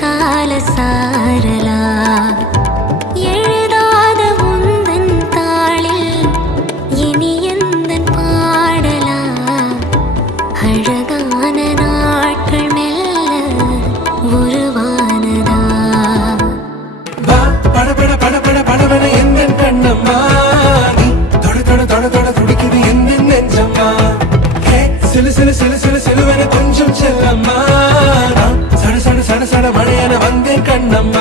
கால சாரலா எழுதாத உந்தன் தாளில் இனி எந்தன் பாடலா அழகான நாட்கள் மெல்ல உருவானதா பட பட பட பட படவன எந்தன் கண்ணம்மா நீ தொட தொட தொட தொட துடிக்குது எந்தன் நெஞ்சம்மா சிலு சிலு சிலு சிலு சிலுவன கொஞ்சம் செல்லம்மா சட சட சட சட மழையான வந்தேன் கண்ணம்மா